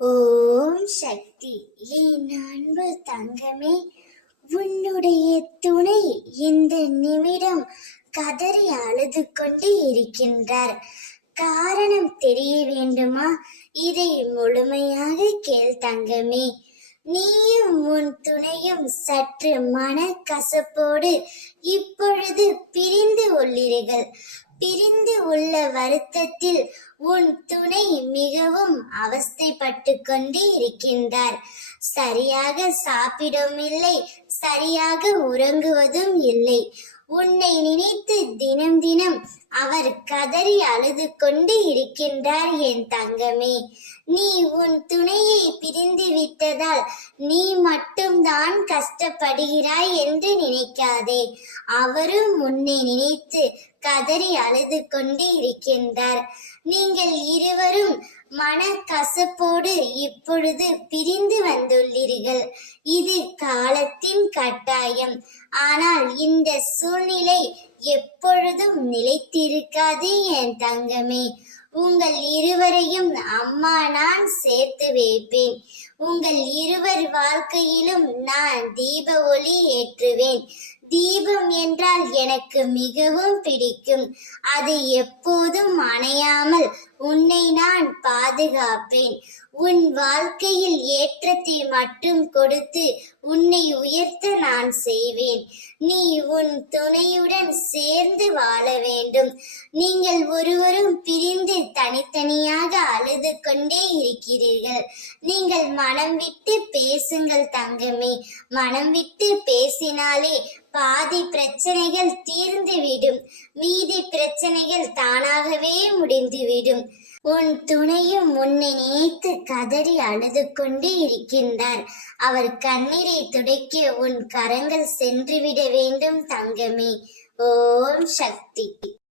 ஓம் சக்தி. என் அன்பு தங்கமே, உன்னுடைய துணை இந்த நிமிடம் கதறி அழுது கொண்டு இருக்கின்றார். காரணம் தெரிய வேண்டுமா? இதை முழுமையாக கேள் தங்கமே. நீயும் உன் துணையும் சற்று மனக்கசப்போடு இப்பொழுது பிரிந்து உள்ளீர்கள். பிரிந்து உள்ள வருத்தத்தில் உன் துணை மிகவும் அவஸ்தைப்பட்டு கொண்டு இருக்கின்றார். சரியாக சாப்பிடவும் இல்லை, சரியாக உறங்குவதும் இல்லை. உன்னை நினைத்து தினம் தினம் அவர் கதறி அழுது கொண்டு இருக்கின்றார் என் தங்கமே. நீ உன் துணையை பிரிந்து விட்டதால் நீ மட்டும்தான் கஷ்டப்படுகிறாய் என்று நினைக்காதே. அவரும் உன்னை நினைத்து கதறி அழுது கொண்டு இருக்கின்றார். நீங்கள் இருவரும் மனக்கசப்போடு இப்பொழுது பிரிந்து வந்துள்ளீர்கள். இது காலத்தின் கட்டாயம். ஆனால் இந்த சூழ்நிலை எப்பொழுதும் நிலைத்திருக்காது என் தங்கமே. உங்கள் இருவரையும் அம்மா நான் சேர்த்து வைப்பேன். உங்கள் இருவர் வாழ்க்கையிலும் நான் தீப ஒளி ஏற்றுவேன். தீபம் என்றால் எனக்கு மிகவும் பிடிக்கும். அது எப்போதும் அணையாமல் உன்னை நான் பாதுகாப்பேன். உன் வாழ்க்கையில் ஏற்றத்தை மட்டும் கொடுத்து உன்னை உயர்த்த நான் செய்வேன். நீ உன் துணையுடன் சேர்ந்து வாழ வேண்டும். நீங்கள் ஒருவரும் பிரிந்து தனித்தனியாக அழுது கொண்டே இருக்கிறீர்கள். நீங்கள் மனம் விட்டு பேசுங்கள் தங்கமே. மனம் விட்டு பேசினாலே பாதி பிரச்சனைகள் தீர்ந்துவிடும். மீதி பிரச்சனைகள் தானாகவே முடிந்துவிடும். உன் துணையும் உன்னை நினைத்து கதறி அழுது கொண்டு இருக்கின்றார். அவர் கண்ணீரை துடைக்க உன் கரங்கள் சென்றுவிட வேண்டும் தங்கமே. ஓம் சக்தி.